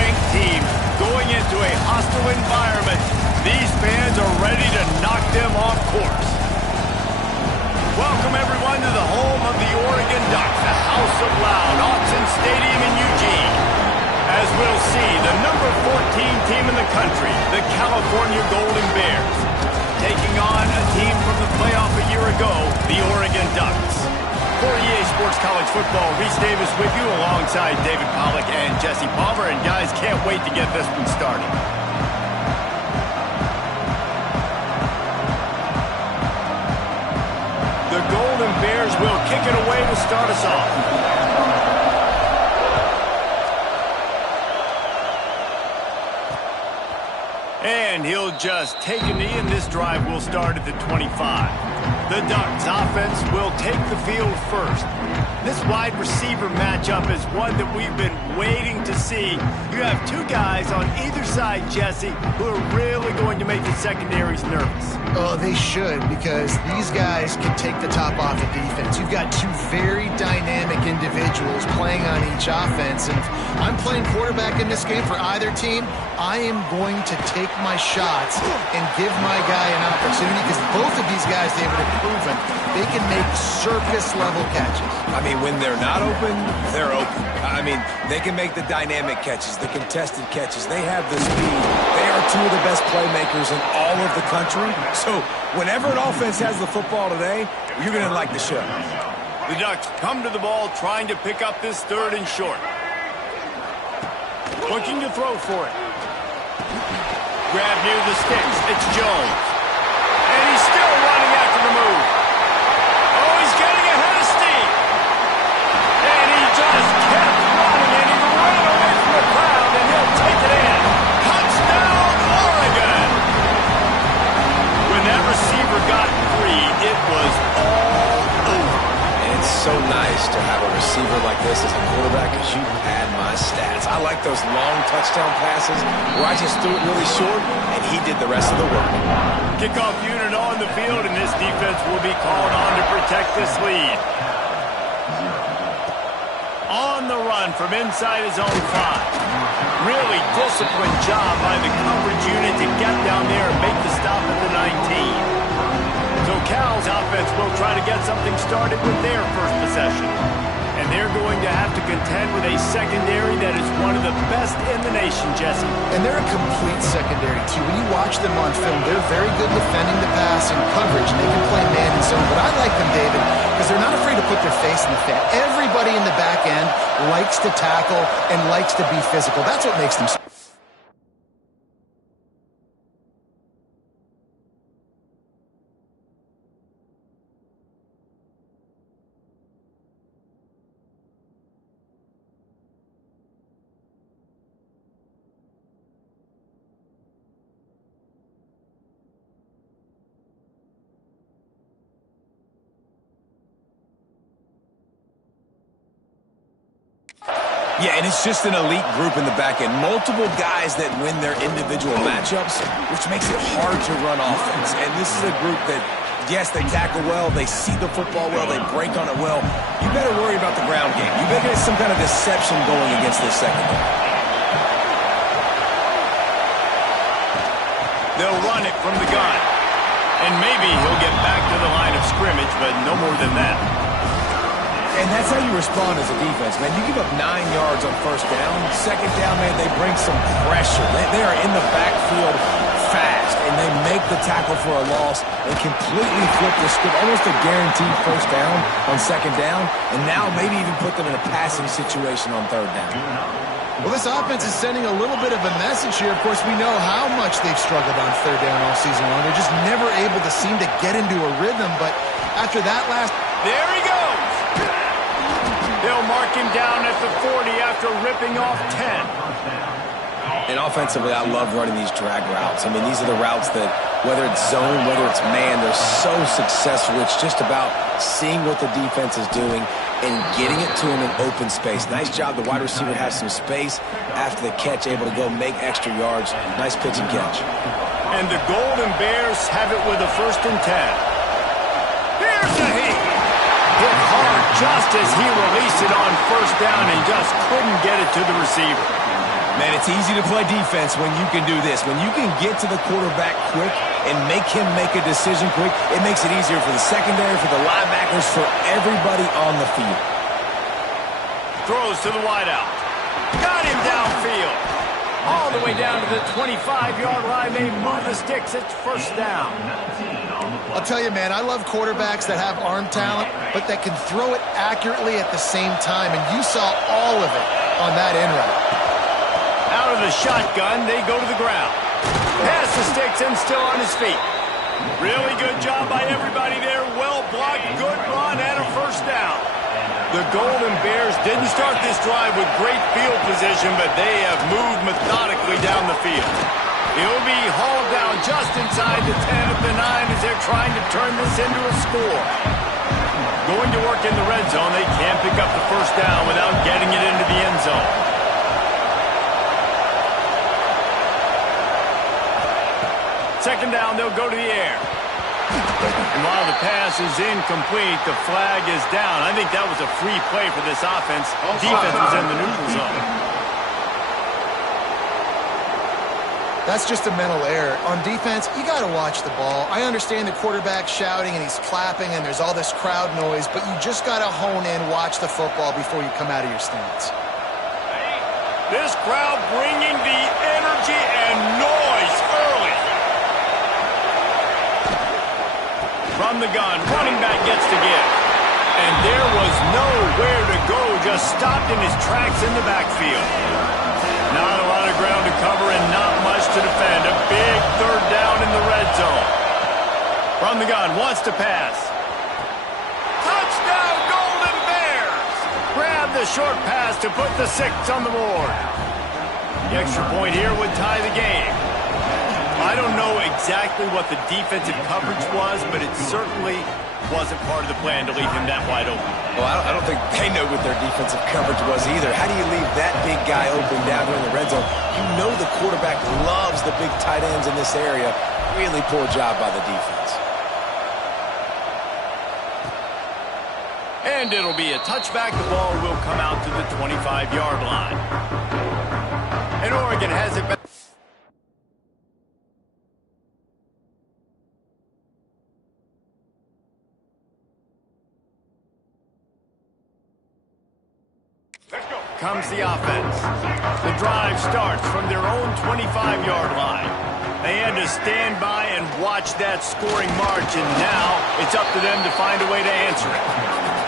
ranked team going into a hostile environment. These fans are ready to knock them off course. Welcome, everyone, to the home of the Oregon Ducks, the House of Loud, Autzen Stadium in Eugene. As we'll see, the number 14 team in the country, the California Golden Bears, taking on a team from the playoff a year ago, the Oregon Ducks. For EA Sports College Football, Reese Davis with you alongside David Pollack and Jesse Palmer. And guys, can't wait to get this one started. The Golden Bears will kick it away to start us off. And he'll just take a knee, and this drive will start at the 25. The Ducks offense will take the field first. This wide receiver matchup is one that we've been waiting to see. You have two guys on either side, Jesse, who are really going to make the secondaries nervous. Oh, they should, because these guys can take the top off the defense. You've got two very dynamic individuals playing on each offense, and I'm playing quarterback in this game for either team. I am going to take my shots and give my guy an opportunity, because both of these guys, David, have proven they can make circus-level catches. I mean, when they're not open, they're open. I mean, they can make the dynamic catches, the contested catches. They have the speed. They are two of the best playmakers in all of the country. So whenever an offense has the football today, you're going to like the show. The Ducks come to the ball trying to pick up this third and short. Looking to throw for it. Grab near the sticks. It's Jones. And he's still running after the move. Oh, he's getting ahead of steam. And he just kept running, and he ran away from the crowd, and he'll take it in. Touchdown, Oregon! When that receiver got free, it was all over. And it's so nice to have a receiver like this as a quarterback, because you pad my stats. I like those long touchdown passes where I just threw it really short, and he did the rest of the work. Kickoff unit on the field, and this defense will be called on to protect this lead. On the run from inside his own 5. Really disciplined job by the coverage unit to get down there and make the stop at the 19. So Cal's offense will try to get something started with their first possession. And they're going to have to contend with a secondary that is one of the best in the nation, Jesse. And they're a complete secondary, too. When you watch them on film, they're very good defending the pass and coverage, and they can play man and zone. But I like them, David, because they're not afraid to put their face in the fan. Everybody in the back end likes to tackle and likes to be physical. That's what makes them so. Yeah, and it's just an elite group in the back end. Multiple guys that win their individual matchups, which makes it hard to run offense. And this is a group that, yes, they tackle well, they see the football well, they break on it well. You better worry about the ground game. You better get some kind of deception going against this secondary. They'll run it from the gun. And maybe he'll get back to the line of scrimmage, but no more than that. And that's how you respond as a defense, man. You give up 9 yards on first down. Second down, man, they bring some pressure. They are in the backfield fast, and they make the tackle for a loss and completely flip the script. Almost a guaranteed first down on second down, and now maybe even put them in a passing situation on third down. Well, this offense is sending a little bit of a message here. Of course, we know how much they've struggled on third down all season long. They're just never able to seem to get into a rhythm, but after that last... There he goes! They'll mark him down at the 40 after ripping off 10. And offensively, I love running these drag routes. I mean, these are the routes that, whether it's zone, whether it's man, they're so successful. It's just about seeing what the defense is doing and getting it to him in open space. Nice job. The wide receiver has some space after the catch, able to go make extra yards. Nice pitch and catch. And the Golden Bears have it with a 1st and 10. Here's a hit. Hit hard just as he released it on first down and just couldn't get it to the receiver. Man, it's easy to play defense when you can do this. When you can get to the quarterback quick and make him make a decision quick, it makes it easier for the secondary, for the linebackers, for everybody on the field. Throws to the wideout. Got him downfield. All the way down to the 25-yard line. They move the sticks. It's first down. I'll tell you, man, I love quarterbacks that have arm talent, but that can throw it accurately at the same time, and you saw all of it on that in route. Out of the shotgun, they go to the ground. Pass the sticks and still on his feet. Really good job by everybody there. Well blocked, good run, and a first down. The Golden Bears didn't start this drive with great field position, but they have moved methodically down the field. He'll be hauled down just inside the 10 at the 9 as they're trying to turn this into a score. Going to work in the red zone, they can't pick up the first down without getting it into the end zone. Second down, they'll go to the air. And while the pass is incomplete, the flag is down. I think that was a free play for this offense. Defense was in the neutral zone. That's just a mental error. On defense, you got to watch the ball. I understand the quarterback shouting and he's clapping and there's all this crowd noise, but you just got to hone in, watch the football before you come out of your stance. This crowd bringing the energy and noise early. From the gun, running back gets to give. And there was nowhere to go, just stopped in his tracks in the backfield. Not a lot of ground to cover and not much to defend. A big third down in the red zone. From the gun, wants to pass. Touchdown, Golden Bears! Grab the short pass to put the 6 on the board. The extra point here would tie the game. I don't know exactly what the defensive coverage was, but it certainly wasn't part of the plan to leave him that wide open. Well, I don't think they know what their defensive coverage was either. How do you leave that big guy open down here in the red zone? You know the quarterback loves the big tight ends in this area. Really poor job by the defense. And it'll be a touchback. The ball will come out to the 25-yard line. And Oregon has it back. Comes the offense. The drive starts from their own 25-yard line. They had to stand by and watch that scoring march, and now it's up to them to find a way to answer it.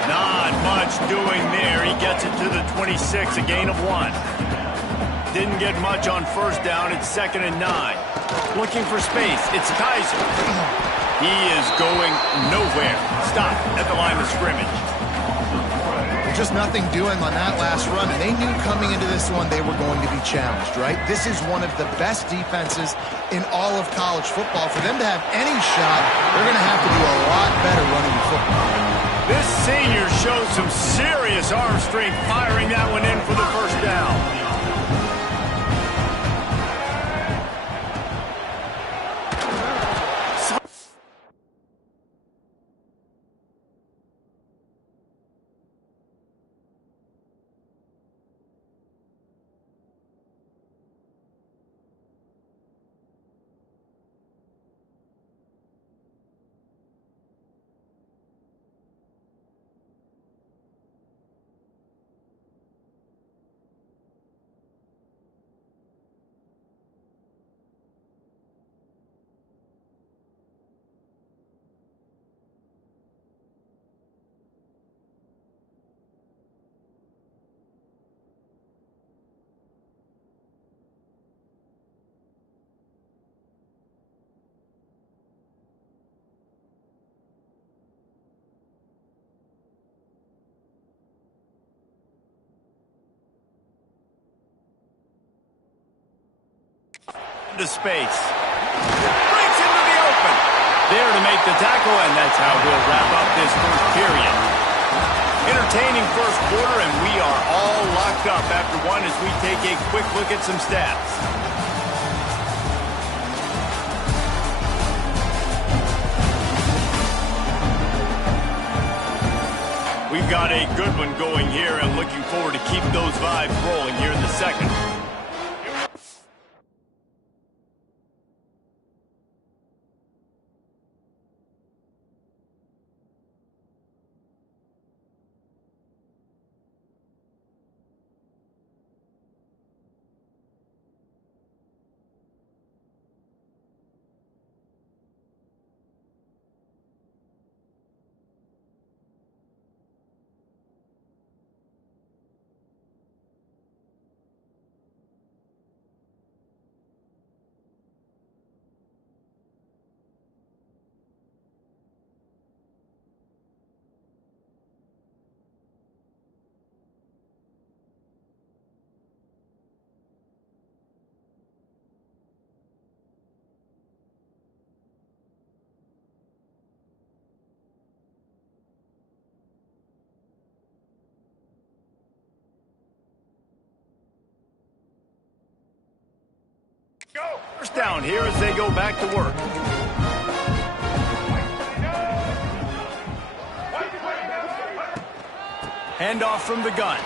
Not much doing there. He gets it to the 26, a gain of 1. Didn't get much on first down. It's 2nd and 9. Looking for space. It's Kaiser. He is going nowhere. Stop at the line of scrimmage. Just nothing doing on that last run, and they knew coming into this one they were going to be challenged, right? This is one of the best defenses in all of college football. For them to have any shot, they're going to have to do a lot better running the football. This senior shows some serious arm strength firing that one in for the first down. To space. Breaks into the open. There to make the tackle, and that's how we'll wrap up this first period. Entertaining first quarter, and we are all locked up after one as we take a quick look at some stats. We've got a good one going here and looking forward to keep those vibes rolling here in the second. First down here as they go back to work. Handoff from the gun.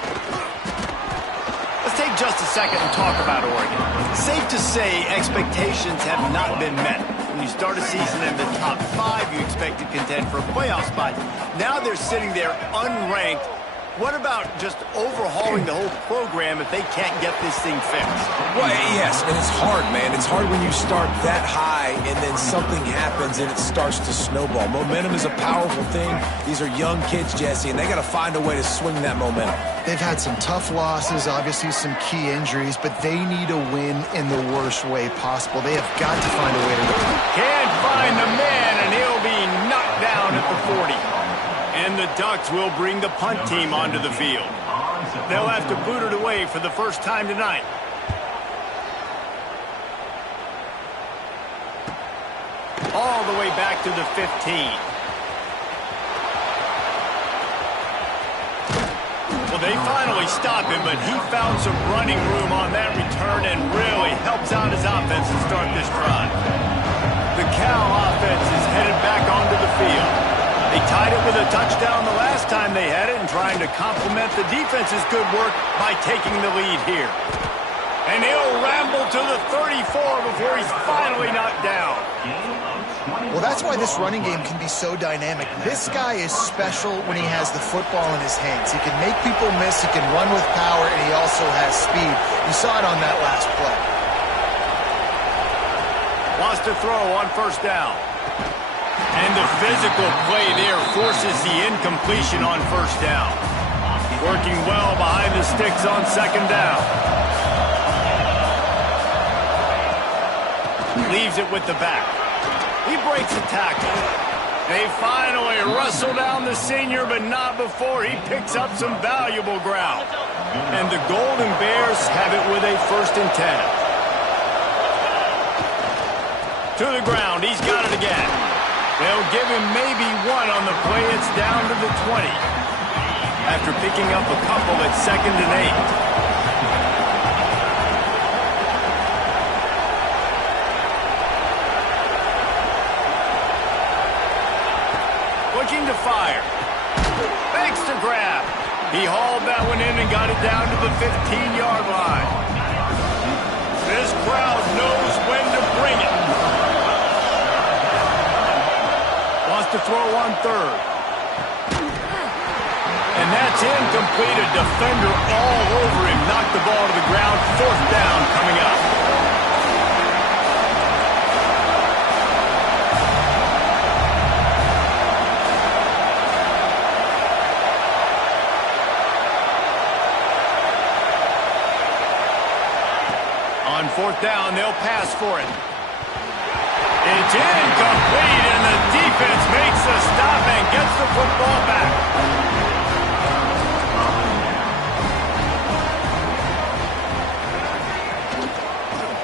Let's take just a second and talk about Oregon. Safe to say expectations have not been met. When you start a season in the top 5, you expect to contend for a playoff spot. Now they're sitting there unranked. What about just overhauling the whole program if they can't get this thing fixed? Well, yes, and it's hard, man. It's hard when you start that high and then something happens and it starts to snowball. Momentum is a powerful thing. These are young kids, Jesse, and they got to find a way to swing that momentum. They've had some tough losses, obviously some key injuries, but they need a win in the worst way possible. They have got to find a way to win. Can't find the man, and he'll be knocked down at the 40. And the Ducks will bring the punt team onto the field. They'll have to boot it away for the first time tonight. All the way back to the 15. Well, they finally stop him, but he found some running room on that return and really helps out his offense to start this drive. The Cal offense is headed back onto the field. They tied it with a touchdown the last time they had it and trying to complement the defense's good work by taking the lead here. And he'll ramble to the 34 before he's finally knocked down. Well, that's why this running game can be so dynamic. This guy is special when he has the football in his hands. He can make people miss, he can run with power, and he also has speed. You saw it on that last play. Wants to throw on first down. And the physical play there forces the incompletion on first down. Working well behind the sticks on second down. Leaves it with the back. He breaks the tackle. They finally wrestle down the senior, but not before he picks up some valuable ground. And the Golden Bears have it with a 1st and 10. To the ground. He's got it again. They'll give him maybe one on the play. It's down to the 20. After picking up a couple at 2nd and 8. Looking to fire. Makes the grab. He hauled that one in and got it down to the 15-yard line. This crowd knows when to bring it. Wants to throw on 3rd. And that's incomplete. A defender all over him. Knocked the ball to the ground. 4th down coming up. On 4th down, they'll pass for it. It's incomplete, and the defense makes the stop and gets the football back.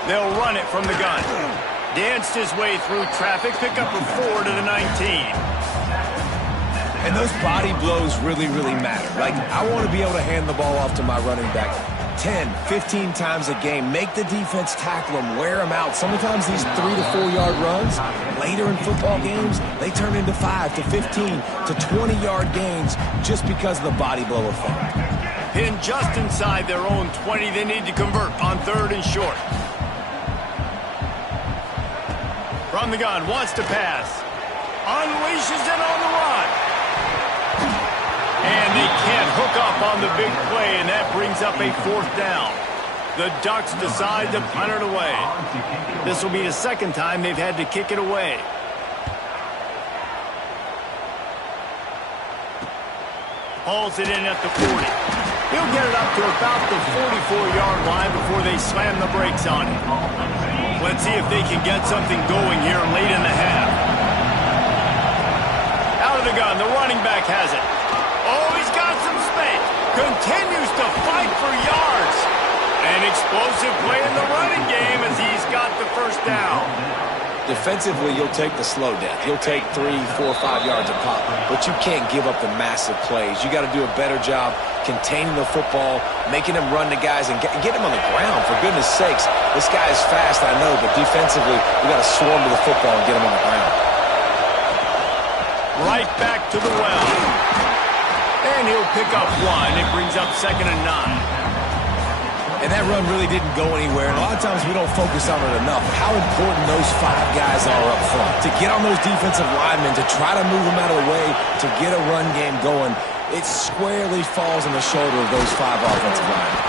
They'll run it from the gun. Danced his way through traffic, pick up a 4 to the 19. And those body blows really, really matter. Like, I want to be able to hand the ball off to my running back 10, 15 times a game. Make the defense tackle them, wear them out. Sometimes these 3 to 4 yard runs, later in football games, they turn into 5 to 15 to 20 yard gains just because of the body blow effect. Pinned just inside their own 20. They need to convert on 3rd and short. From the gun, wants to pass. Unleashes it on the run. And they can't hook up on the big play, and that brings up a 4th down. The Ducks decide to punt it away. This will be the 2nd time they've had to kick it away. Hauls it in at the 40. He'll get it up to about the 44-yard line before they slam the brakes on it. Let's see if they can get something going here late in the half. Out of the gun, the running back has it. Oh, he's got some space. Continues to fight for yards. An explosive play in the running game as he's got the 1st down. Defensively, you'll take the slow death. You'll take 3, 4, 5 yards a pop, but you can't give up the massive plays. You got to do a better job containing the football, making them run the guys, and get them on the ground. For goodness sakes, this guy is fast, I know, but defensively, we got to swarm to the football and get him on the ground. Right back to the well. And he'll pick up 1. It brings up 2nd and 9. And that run really didn't go anywhere. And a lot of times we don't focus on it enough. How important those 5 guys are up front. To get on those defensive linemen, to try to move them out of the way, to get a run game going, it squarely falls on the shoulder of those 5 offensive linemen.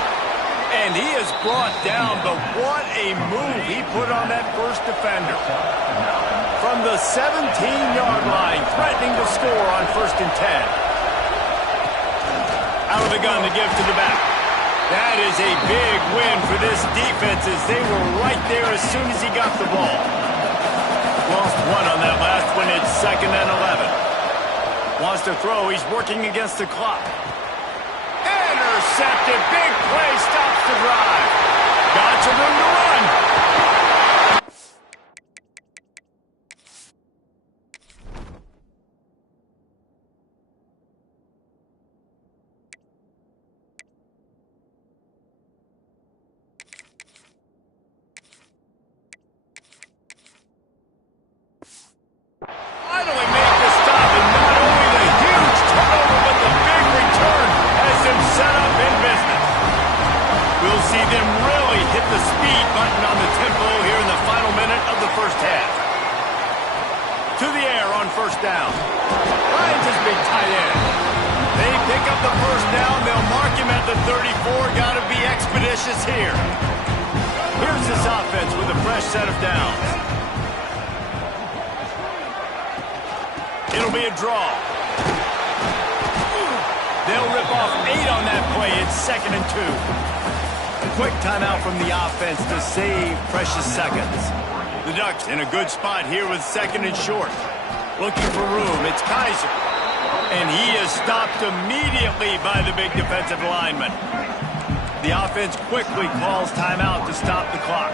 And he is brought down, but what a move he put on that first defender. From the 17-yard line, threatening to score on 1st and 10. Out of the gun to give to the back. That is a big win for this defense as they were right there as soon as he got the ball. Lost 1 on that last one. It's 2nd and 11. Wants to throw. He's working against the clock. Intercepted. Big play. Stops the drive. Got some room to run. Finally made the stop, and not only the huge turnover, but the big return has them set up in business. We'll see them really hit the speed button on the tempo here in the final minute of the first half. To the air on 1st down. Finds his big tight end. They pick up the 1st down. They'll mark him at the 34. Got to be expeditious here. Here's this offense with a fresh set of downs. It'll be a draw. They'll rip off 8 on that play. It's 2nd and 2. A quick timeout from the offense to save precious seconds. The Ducks in a good spot here with 2nd and short. Looking for room. It's Kaiser. And he is stopped immediately by the big defensive lineman. The offense quickly calls timeout to stop the clock.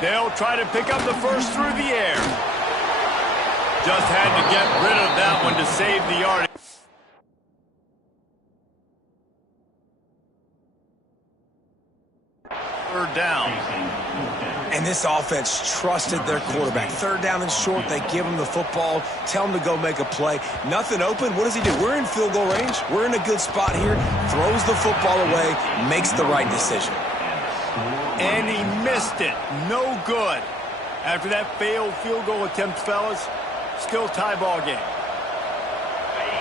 They'll try to pick up the 1st through the air. Just had to get rid of that one to save the yardage. 3rd down. And this offense trusted their quarterback. 3rd down and short, they give him the football, tell him to go make a play. Nothing open, what does he do? We're in field goal range. We're in a good spot here. Throws the football away, makes the right decision. And he missed it. No good. After that failed field goal attempt, fellas, still tie ball game.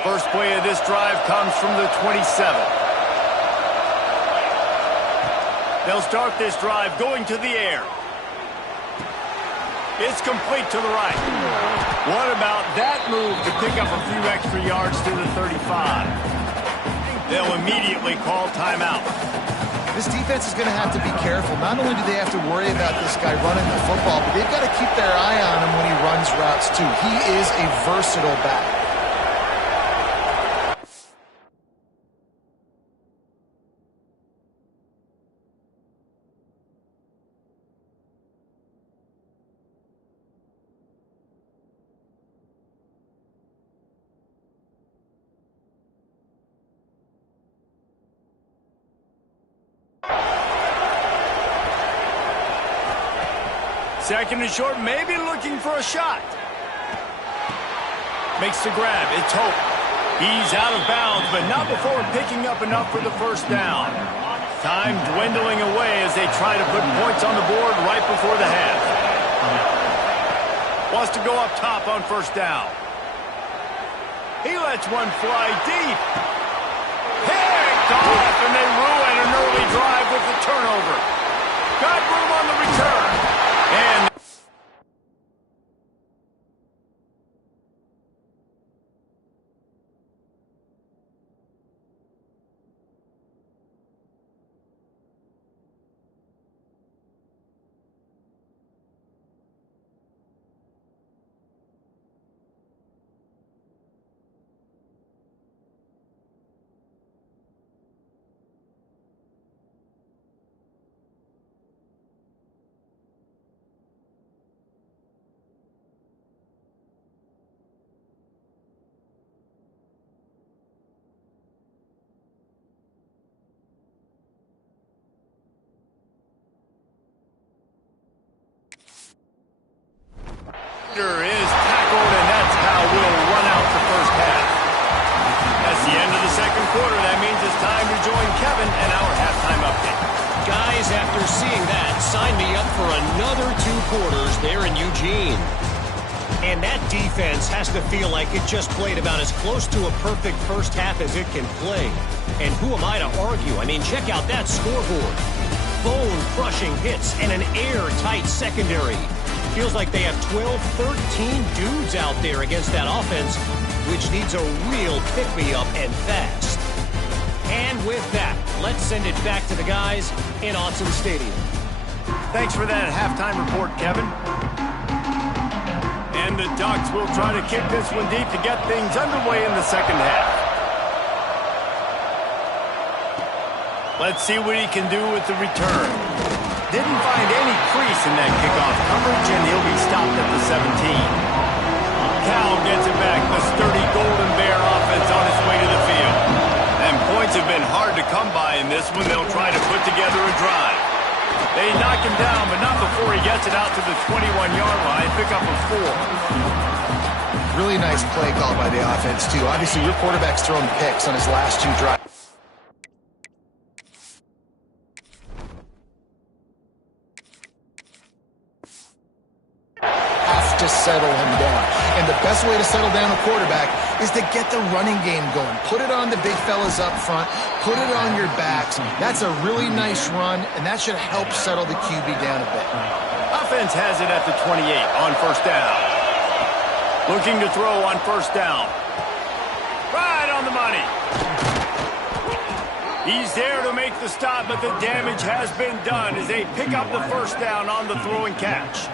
First play of this drive comes from the 27. They'll start this drive going to the air. It's complete to the right. What about that move to pick up a few extra yards to the 35? They'll immediately call timeout. This defense is going to have to be careful. Not only do they have to worry about this guy running the football, but they've got to keep their eye on him when he runs routes too. He is a versatile back. Second and short, maybe looking for a shot. Makes the grab. It's Hope. He's out of bounds, but not before picking up enough for the 1st down. Time dwindling away as they try to put points on the board right before the half. Wants to go up top on 1st down. He lets one fly deep. Picked off, and they ruin an early drive with the turnover. Got room on the return. And Is tackled, and that's how we'll run out the first half. That's the end of the second quarter. That means it's time to join Kevin and our halftime update. Guys, after seeing that, sign me up for another 2 quarters there in Eugene. And that defense has to feel like it just played about as close to a perfect first half as it can play. And who am I to argue? I mean, check out that scoreboard. Bone-crushing hits and an airtight secondary. Feels like they have 12, 13 dudes out there against that offense, which needs a real pick-me-up and fast. And with that, let's send it back to the guys in Autzen Stadium. Thanks for that halftime report, Kevin. And the Ducks will try to kick this one deep to get things underway in the second half. Let's see what he can do with the return. Didn't find any crease in that kickoff coverage, and he'll be stopped at the 17. Cal gets it back. The sturdy Golden Bear offense on its way to the field. And points have been hard to come by in this one. They'll try to put together a drive. They knock him down, but not before he gets it out to the 21-yard line. Pick up a 4. Really nice play call by the offense, too. Obviously, your quarterback's thrown picks on his last 2 drives. To settle him down. And the best way to settle down a quarterback is to get the running game going. Put it on the big fellas up front. Put it on your backs. That's a really nice run, and that should help settle the QB down a bit. Offense has it at the 28 on first down. Looking to throw on first down. Right on the money. He's there to make the stop, but the damage has been done as they pick up the first down on the throw and catch.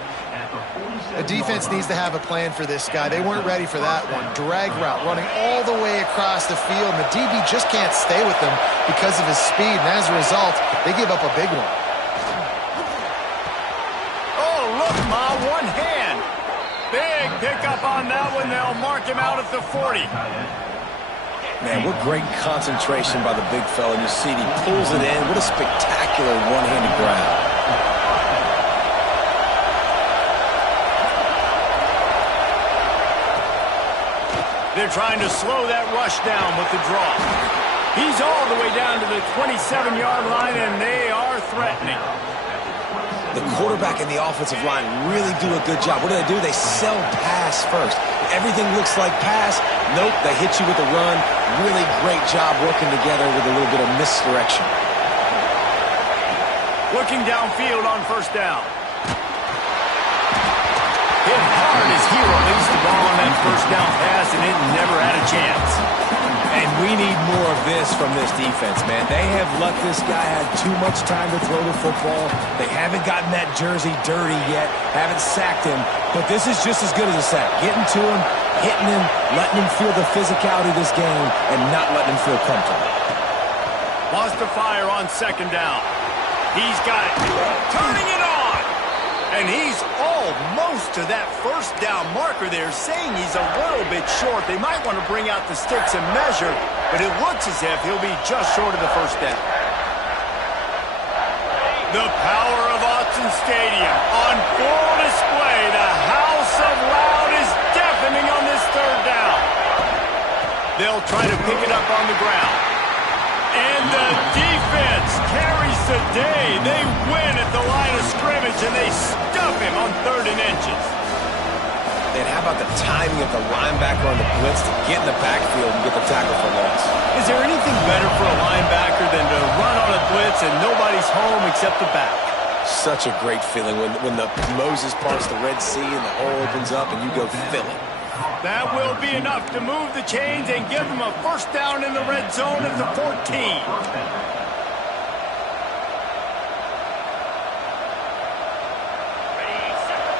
The defense needs to have a plan for this guy. They weren't ready for that one. Drag route, running all the way across the field, and the DB just can't stay with him because of his speed, and as a result, they give up a big one. Oh, look, Ma, one hand. Big pickup on that one. They'll mark him out at the 40. Man, what great concentration by the big fella. You see, he pulls it in. What a spectacular one-handed grab. They're trying to slow that rush down with the draw. He's all the way down to the 27-yard line, and they are threatening. The quarterback and the offensive line really do a good job. What do? They sell pass first. Everything looks like pass. Nope, they hit you with a run. Really great job working together with a little bit of misdirection. Looking downfield on first down. Hit hard as he released the ball on that first down pass, and it never had a chance. And we need more of this from this defense, man. They have let this guy have too much time to throw the football. They haven't gotten that jersey dirty yet, haven't sacked him, but this is just as good as a sack. Getting to him, hitting him, letting him feel the physicality of this game, and not letting him feel comfortable. Lost the fire on second down. He's got it. Turning it on. And he's almost to that first down marker there, saying he's a little bit short. They might want to bring out the sticks and measure, but it looks as if he'll be just short of the first down. The power of Autzen Stadium on full display. The house of loud is deafening on this third down. They'll try to pick it up on the ground. And the defense carries the day. They win at the line of scrimmage, and they stuff him on 3rd and inches. And how about the timing of the linebacker on the blitz to get in the backfield and get the tackle for loss? Is there anything better for a linebacker than to run on a blitz and nobody's home except the back? Such a great feeling when the Moses parts the Red Sea and the hole opens up and you go fill it. That will be enough to move the chains and give them a first down in the red zone at the 14.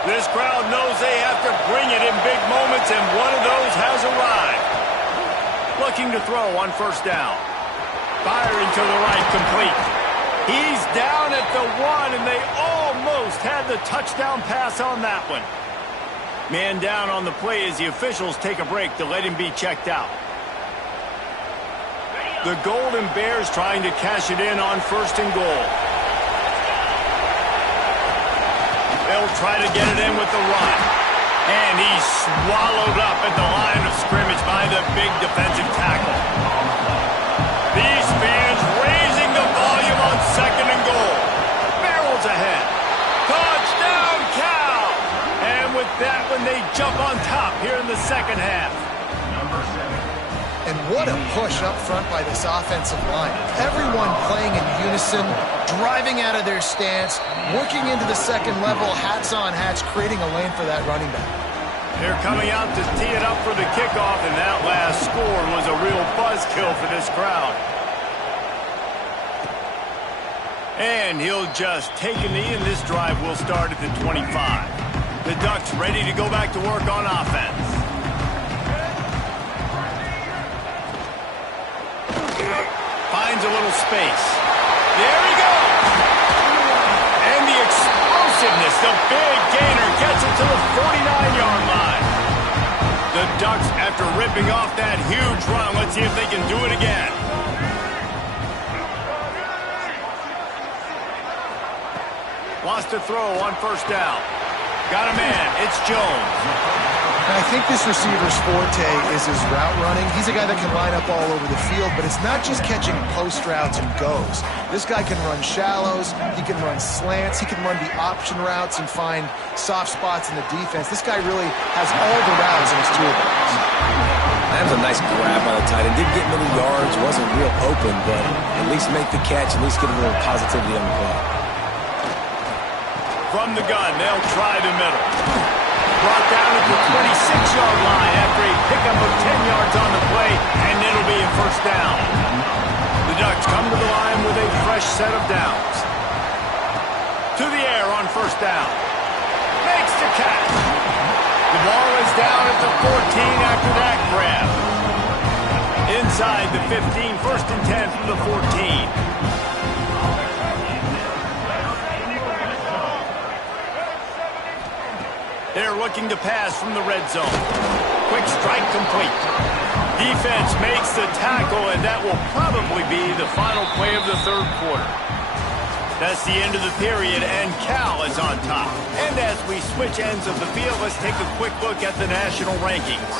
This crowd knows they have to bring it in big moments, and one of those has arrived. Looking to throw on first down. Firing to the right, complete. He's down at the 1, and they almost had the touchdown pass on that one. Man down on the play as the officials take a break to let him be checked out. The Golden Bears trying to cash it in on 1st and goal. They'll try to get it in with the run. And he's swallowed up at the line of scrimmage by the big defensive tackle. These fans raising the volume on 2nd and goal. Barrels ahead. Touchdown, Cal! And with that one, they jump on top here in the second half. And what a push up front by this offensive line. Everyone playing in unison, driving out of their stance, working into the second level, hats on hats, creating a lane for that running back. They're coming out to tee it up for the kickoff, and that last score was a real buzzkill for this crowd. And he'll just take a knee, and this drive will start at the 25. The Ducks ready to go back to work on offense. Finds a little space. There he goes! And the explosiveness, the big gainer gets it to the 49-yard line. The Ducks, after ripping off that huge run, let's see if they can do it again. Wants to throw on 1st down. Got a man. It's Jones. I think this receiver's forte is his route running. He's a guy that can line up all over the field, but it's not just catching post routes and goes. This guy can run shallows, he can run slants, he can run the option routes and find soft spots in the defense. This guy really has all the routes in his toolbox. That was a nice grab by the tight end. Didn't get many yards, wasn't real open, but at least make the catch, at least get a little positivity on the play. From the gun, they'll try the middle. Brought down at the 26-yard line after a pickup of 10 yards on the play, and it'll be a 1st down. The Ducks come to the line with a fresh set of downs. To the air on 1st down. Makes the catch. The ball is down at the 14 after that grab. Inside the 15, 1st and 10 from the 14. They're looking to pass from the red zone. Quick strike complete. Defense makes the tackle, and that will probably be the final play of the 3rd quarter. That's the end of the period, and Cal is on top. And as we switch ends of the field, let's take a quick look at the national rankings.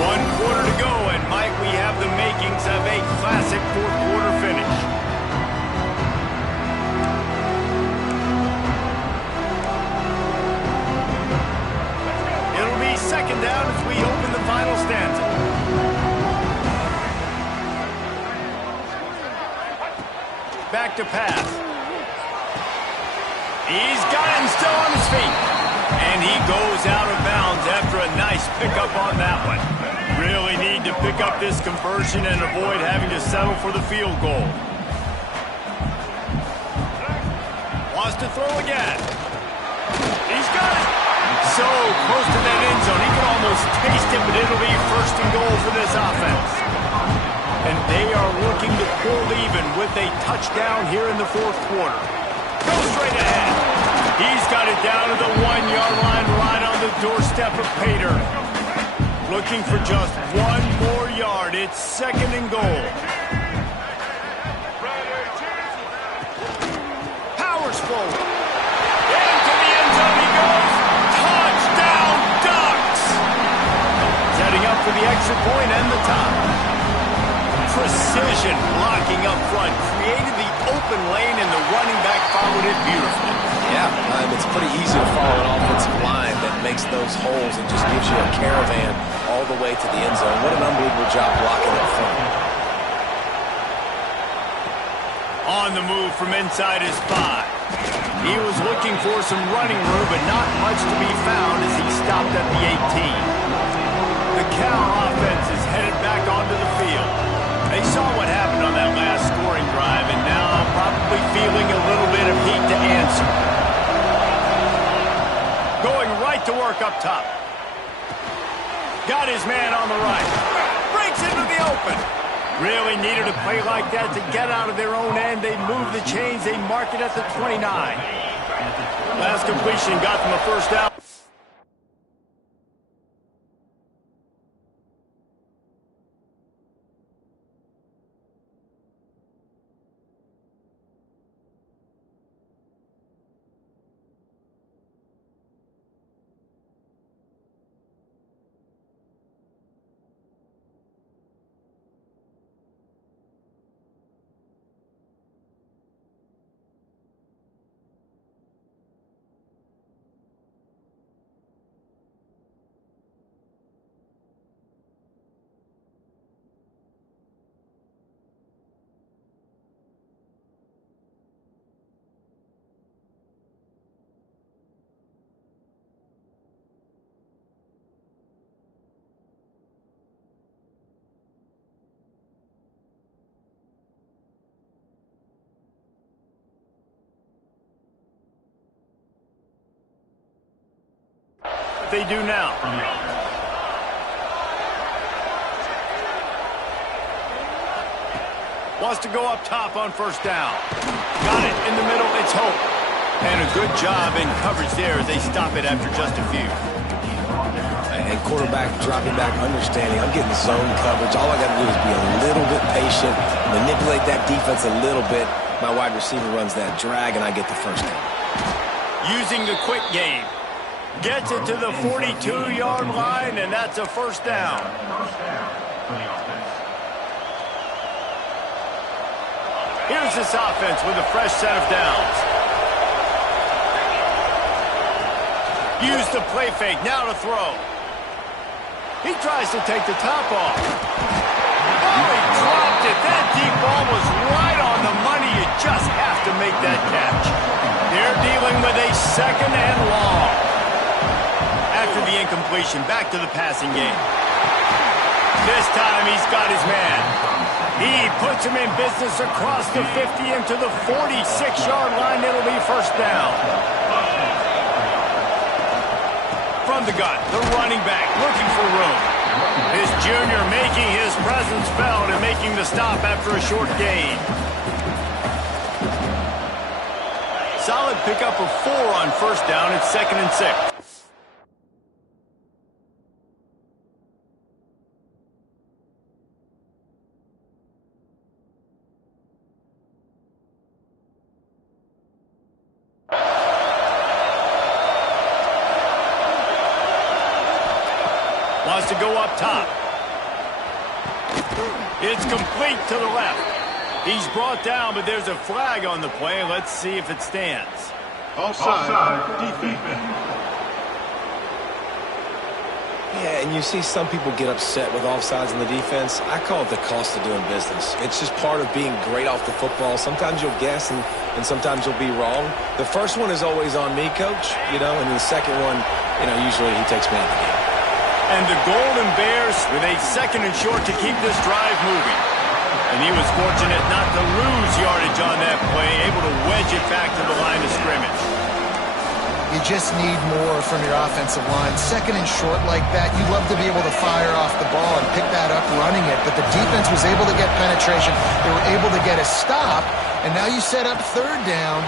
One quarter to go, and Mike, we have the makings of a classic 4th quarter finish. It'll be 2nd down as we open the final stanza. Back to pass. He's got him still on his feet. And he goes out of bounds after a nice pickup on that one. Really need to pick up this conversion and avoid having to settle for the field goal. Wants to throw again. He's got it. So close to that end zone. He can almost taste it, but it'll be 1st and goal for this offense. And they are looking to pull even with a touchdown here in the 4th quarter. Go straight ahead. He's got it down to the 1-yard line, right on the doorstep of Pater. Looking for just one more yard. It's 2nd and goal. Powers forward. Into the end zone he goes. Touchdown, Ducks! Setting up for the extra point and the tie. Precision blocking up front. Created the open lane, and the running back followed it beautifully. Yeah, it's pretty easy to follow an offensive line that makes those holes and just gives you a caravan all the way to the end zone. What an unbelievable job blocking up front. On the move from inside his 5. He was looking for some running room, but not much to be found as he stopped at the 18. The Cal offense is headed back onto the field. They saw what happened on that last scoring drive, and now probably feeling a little bit of heat to answer. Going right to work up top. Got his man on the right. Breaks into the open. Really needed a play like that to get out of their own end. They move the chains. They mark it at the 29. Last completion got them a 1st down. they do now. Wants to go up top on first down. Got it in the middle. It's Hope. And a good job in coverage there as they stop it after just a few. And quarterback dropping back, understanding. I'm getting zone coverage. All I got to do is be a little bit patient, manipulate that defense a little bit. My wide receiver runs that drag, and I get the first down. Using the quick game. Gets it to the 42-yard line, and that's a first down. Here's this offense with a fresh set of downs. Use the play fake, now to throw. He tries to take the top off. Oh, he dropped it. That deep ball was right on the money. You just have to make that catch. They're dealing with a second and long. After the incompletion, back to the passing game. This time he's got his man. He puts him in business across the 50 into the 46-yard line. It'll be first down. From the gun, the running back looking for room. His junior making his presence felt and making the stop after a short gain. Solid pickup of 4 on first down. It's 2nd and 6. Wants to go up top. It's complete to the left. He's brought down, but there's a flag on the play. Let's see if it stands. Offside, defense. Yeah, and you see some people get upset with offsides in the defense. I call it the cost of doing business. It's just part of being great off the football. Sometimes you'll guess, and sometimes you'll be wrong. The first one is always on me, Coach, and the second one, usually he takes me out of the game. And the Golden Bears with a 2nd and short to keep this drive moving. And he was fortunate not to lose yardage on that play, able to wedge it back to the line of scrimmage. You just need more from your offensive line. 2nd and short like that, you love to be able to fire off the ball and pick that up running it. But the defense was able to get penetration. They were able to get a stop. And now you set up 3rd down.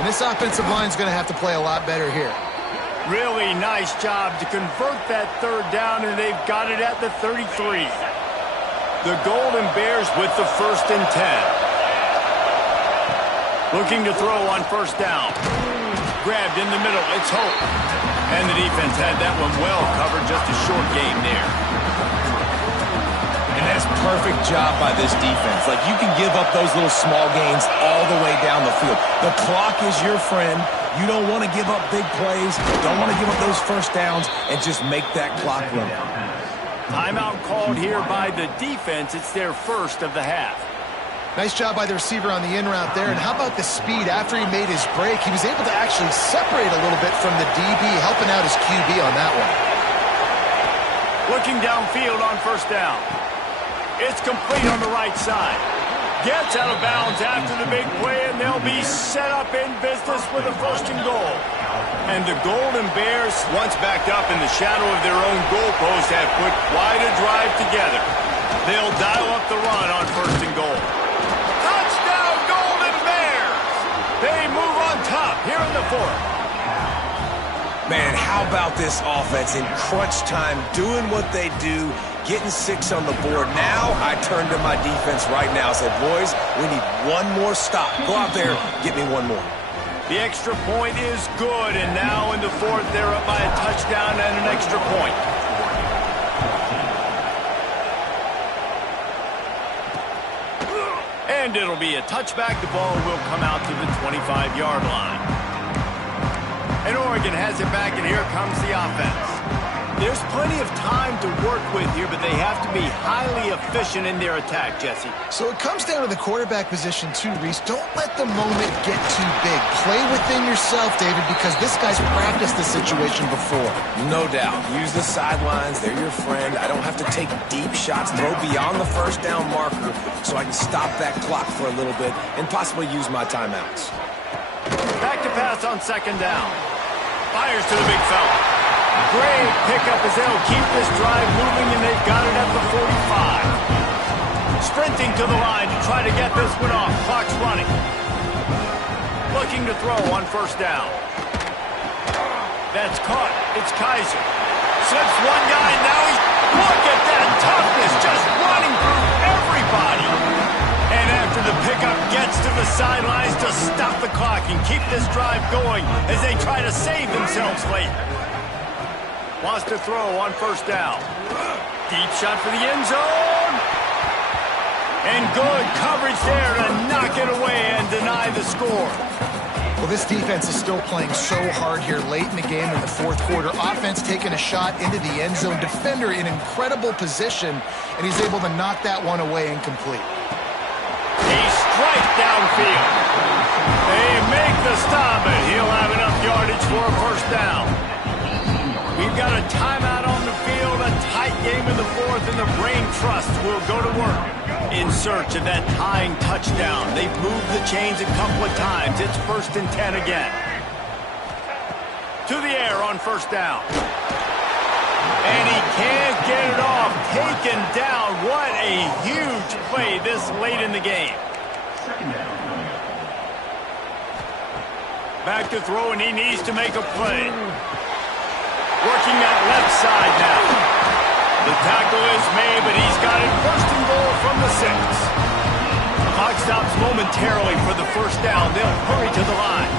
And this offensive line is going to have to play a lot better here. Really nice job to convert that 3rd down, and they've got it at the 33. The Golden Bears with the 1st and 10. Looking to throw on first down. Grabbed in the middle. It's Hope. And the defense had that one well covered. Just a short game there. And that's perfect job by this defense. Like, you can give up those little small gains all the way down the field. The clock is your friend. You don't want to give up big plays. Don't want to give up those first downs and just make that clock run. Timeout called here by the defense. It's their first of the half. Nice job by the receiver on the in route there. And how about the speed after he made his break? He was able to actually separate a little bit from the DB, helping out his QB on that one. Looking downfield on first down. It's complete on the right side. Gets out of bounds after the big play, and they'll be set up in business with a 1st and goal. And the Golden Bears, once backed up in the shadow of their own goalpost, have put quite a drive together. They'll dial up the run on 1st and goal. Touchdown, Golden Bears! They move on top here in the 4th. Man, how about this offense in crunch time, doing what they do, getting 6 on the board. Now I turn to my defense right now and say, boys, we need one more stop. Go out there, get me one more. The extra point is good, and now in the 4th, they're up by a touchdown and an extra point. And it'll be a touchback. The ball will come out to the 25-yard line. And Oregon has it back, and here comes the offense. There's plenty of time to work with here, but they have to be highly efficient in their attack, Jesse. So it comes down to the quarterback position too, Reese. Don't let the moment get too big. Play within yourself, David, because this guy's practiced the situation before. No doubt. Use the sidelines. They're your friend. I don't have to take deep shots, throw beyond the first down marker so I can stop that clock for a little bit and possibly use my timeouts. Back to pass on 2nd down. Fires to the big fella. Great pickup as they'll keep this drive moving, and they've got it at the 45. Sprinting to the line to try to get this one off. Clock's running. Looking to throw on first down. That's caught. It's Kaiser. Slips one guy, now he's... Look at that toughness, just running through everybody. And after the pickup gets to the sidelines to stop the clock and keep this drive going as they try to save themselves late. Wants to throw on first down. Deep shot for the end zone. And good coverage there to knock it away and deny the score. Well, this defense is still playing so hard here late in the game in the fourth quarter. Offense taking a shot into the end zone. Defender in incredible position, and he's able to knock that one away incomplete. A strike downfield. They make the stop, and he'll have enough yardage for a first down. We've got a timeout on the field, a tight game in the fourth, and the Brain Trust will go to work in search of that tying touchdown. They've moved the chains a couple of times. It's 1st and 10 again. To the air on first down. And he can't get it off. Taken down. What a huge play this late in the game. Back to throw, and he needs to make a play. Working that left side now. The tackle is made, but he's got it 1st and goal from the 6. Clock stops momentarily for the first down. They'll hurry to the line.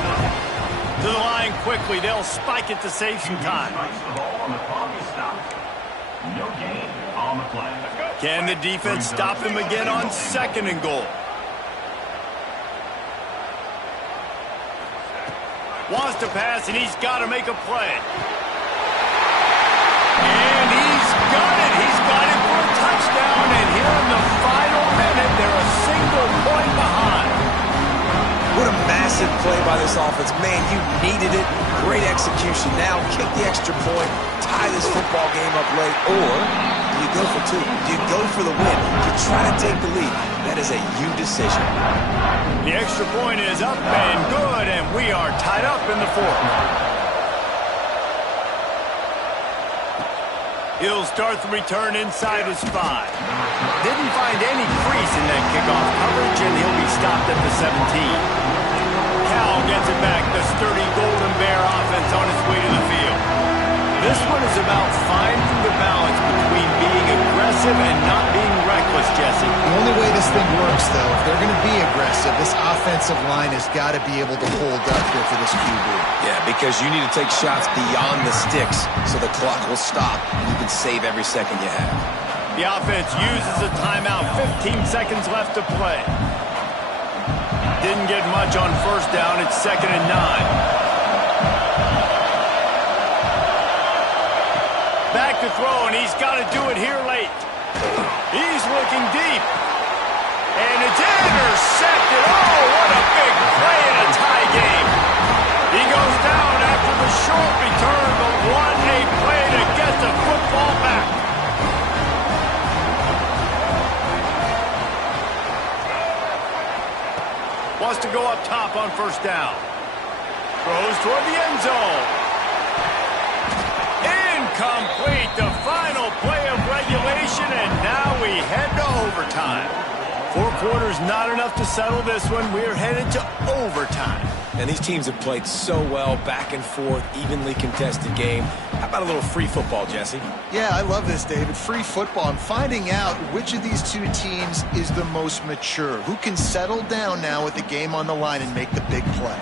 To the line quickly. They'll spike it to save some time. Can the defense stop them again on 2nd and goal? Wants to pass, and he's got to make a play. And he's got it. He's got it for a touchdown. And here in the final minute, they're a single point behind. What a massive play by this offense. Man, you needed it. Great execution. Now kick the extra point, tie this football game up late, or do you go for 2? Do you go for the win? Do you try to take the lead? That is a you decision. The extra point is up and good, and we are tied up in the fourth. He'll start the return inside his 5. Didn't find any crease in that kickoff coverage, and he'll be stopped at the 17. Cal gets it back. The sturdy Golden Bear offense on its way to the field. This one is about finding the balance between being aggressive and not being reckless, Jesse. The only way this thing works, though, if they're going to be aggressive, this offensive line has got to be able to hold up here for this QB. Yeah, because you need to take shots beyond the sticks so the clock will stop. You can save every second you have. The offense uses a timeout. 15 seconds left to play. Didn't get much on first down. It's 2nd and 9. Back to throw, and he's got to do it here late. He's looking deep. And it's intercepted. Oh, what a big play in a tie game. He goes down after the short return, but what a play to get the football back. Wants to go up top on first down. Throws toward the end zone. Incomplete. The final play of regulation, and now we head to overtime. 4 quarters not enough to settle this one. We're headed to overtime. And these teams have played so well, back and forth, evenly contested game. How about a little free football, Jesse? Yeah, I love this, David. Free football. I'm finding out which of these two teams is the most mature. Who can settle down now with the game on the line and make the big play?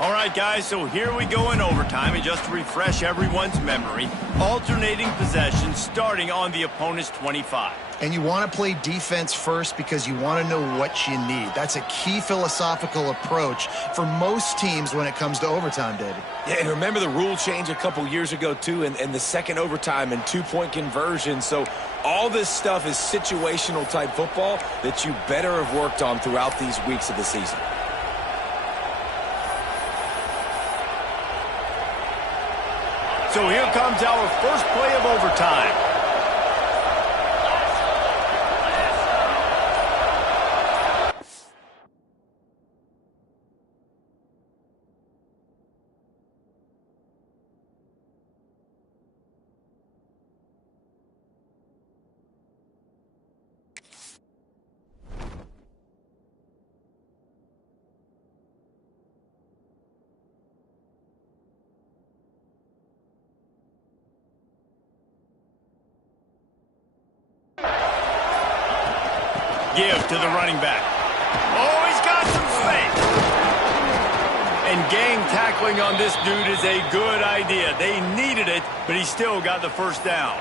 All right, guys, so here we go in overtime, and just to refresh everyone's memory, alternating possessions starting on the opponent's 25. And you want to play defense first because you want to know what you need. That's a key philosophical approach for most teams when it comes to overtime, David. Yeah, and remember the rule change a couple years ago, too, and the second overtime and 2-point conversion. So all this stuff is situational type football that you better have worked on throughout these weeks of the season. So here comes our first play of overtime. Give to the running back. Oh, he's got some space. And gang tackling on this dude is a good idea. They needed it, but he still got the first down.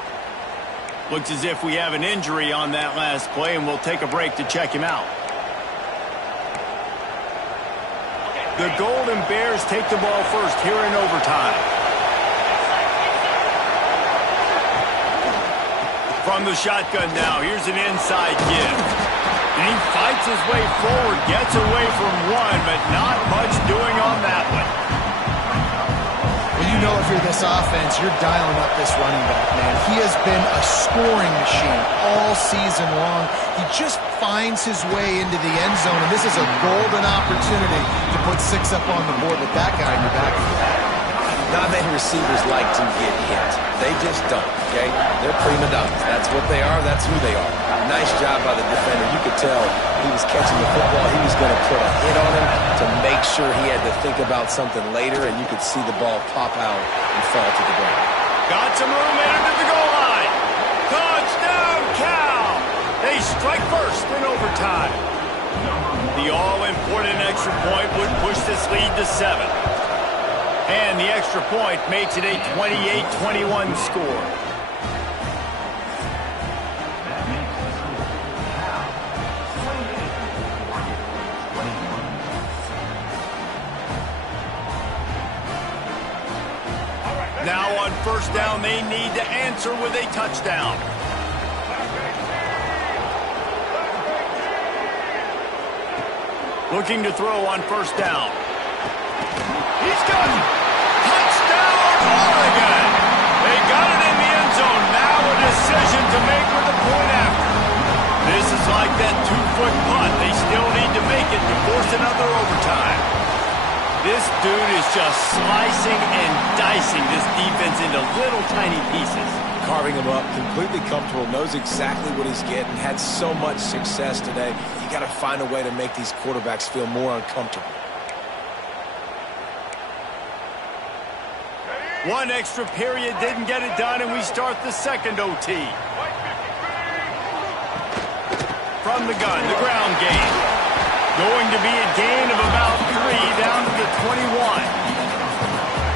Looks as if we have an injury on that last play, and we'll take a break to check him out. The Golden Bears take the ball first here in overtime. From the shotgun now, here's an inside give. And he fights his way forward, gets away from one, but not much doing on that one. Well, you know if you're this offense, you're dialing up this running back, man. He has been a scoring machine all season long. He just finds his way into the end zone, and this is a golden opportunity to put 6 up on the board with that guy in your backfield. Not many receivers like to get hit. They just don't, okay? They're prima donnas. That's what they are. That's who they are. Nice job by the defender. You could tell he was catching the football. He was going to put a hit on him to make sure he had to think about something later, and you could see the ball pop out and fall to the ground. Got some room into the goal line. Touchdown, Cal! They strike first in overtime. The all-important extra point would push this lead to 7. And the extra point makes it a 28-21 score. Now on first down, they need to answer with a touchdown. Looking to throw on first down. He's got it. Touchdown, Oregon. They got it in the end zone. Now a decision to make with the point after. This is like that 2-foot punt. They still need to make it to force another overtime. This dude is just slicing and dicing this defense into little tiny pieces. Carving him up, completely comfortable, knows exactly what he's getting, had so much success today. You got to find a way to make these quarterbacks feel more uncomfortable. One extra period didn't get it done, and we start the second OT. From the gun, the ground game. Going to be a gain of about 3 down to the 21.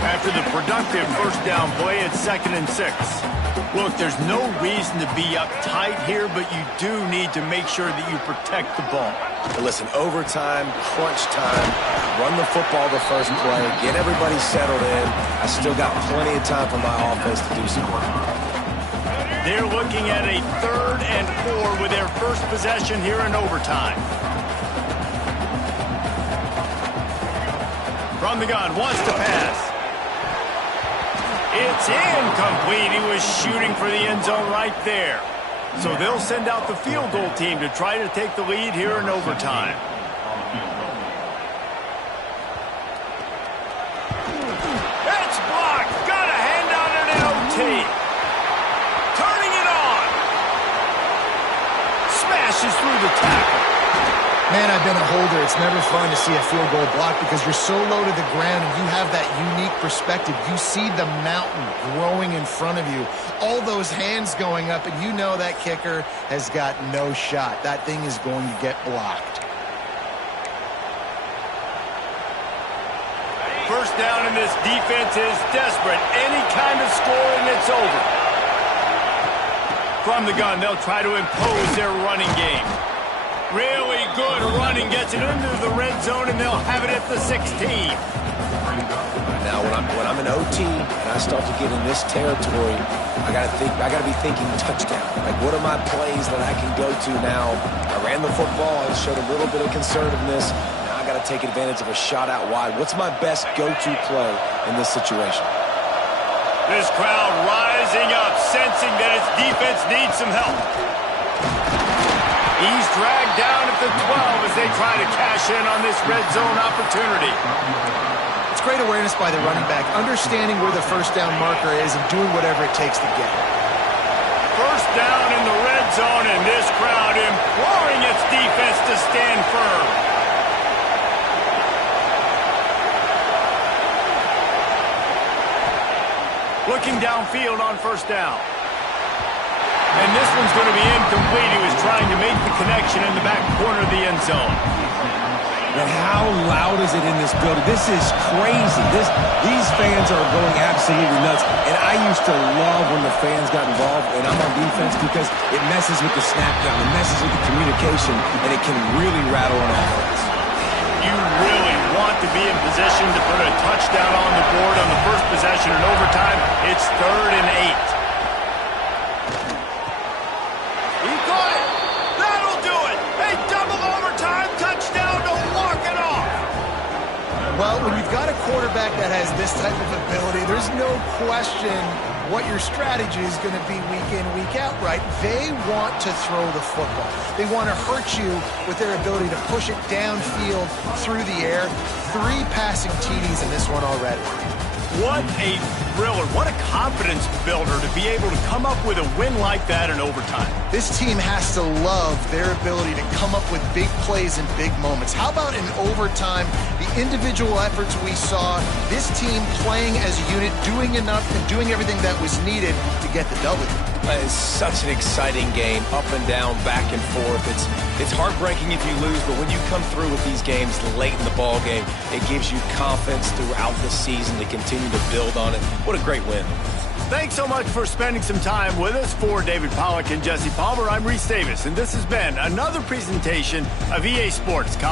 After the productive first down play, it's 2nd and 6. Look, there's no reason to be uptight here, but you do need to make sure that you protect the ball. But listen, overtime, crunch time, run the football the first play, get everybody settled in. I still got plenty of time for my offense to do some work. They're looking at a 3rd and 4 with their first possession here in overtime. From the gun, wants to pass. It's incomplete. He was shooting for the end zone right there. So they'll send out the field goal team to try to take the lead here in overtime. It's blocked. Got a hand on it in OT. Turning it on. Smashes through the tackle. Man, I've been a holder. It's never fun to see a field goal blocked because you're so low to the ground and you have that unique perspective. You see the mountain growing in front of you, all those hands going up, and you know that kicker has got no shot. That thing is going to get blocked. First down, and this defense is desperate. Any kind of scoring, it's over. From the gun, they'll try to impose their running game. Really good running, gets it into the red zone, and they'll have it at the 16. Now, when I'm in OT and I start to get in this territory, I got to be thinking touchdown. Like, what are my plays that I can go to now? I ran the football, I showed a little bit of conservativeness. Now I got to take advantage of a shot out wide. What's my best go-to play in this situation? This crowd rising up, sensing that its defense needs some help. He's dragged down at the 12 as they try to cash in on this red zone opportunity. It's great awareness by the running back, understanding where the first down marker is and doing whatever it takes to get it. First down in the red zone, and this crowd imploring its defense to stand firm. Looking downfield on first down. And this one's going to be incomplete. He was trying to make the connection in the back corner of the end zone. And how loud is it in this building? This is crazy. These fans are going absolutely nuts. And I used to love when the fans got involved, and I'm on defense, because it messes with the snap count, it messes with the communication, and it can really rattle an offense. You really want to be in position to put a touchdown on the board on the first possession in overtime. It's 3rd and 8. He caught it. That'll do it. A double overtime touchdown to walk it off. Well, when you've got a quarterback that has this type of ability, there's no question what your strategy is going to be week in, week out, right? They want to throw the football. They want to hurt you with their ability to push it downfield through the air. 3 passing TDs in this one already. What a thriller. What a confidence builder to be able to come up with a win like that in overtime. This team has to love their ability to come up with big plays in big moments. How about in overtime, the individual efforts we saw, this team playing as a unit, doing enough and doing everything that was needed to get the W. It's such an exciting game, up and down, back and forth. It's heartbreaking if you lose, but when you come through with these games late in the ball game, it gives you confidence throughout the season to continue to build on it. What a great win. Thanks so much for spending some time with us. For David Pollack and Jesse Palmer, I'm Reese Davis, and this has been another presentation of EA Sports.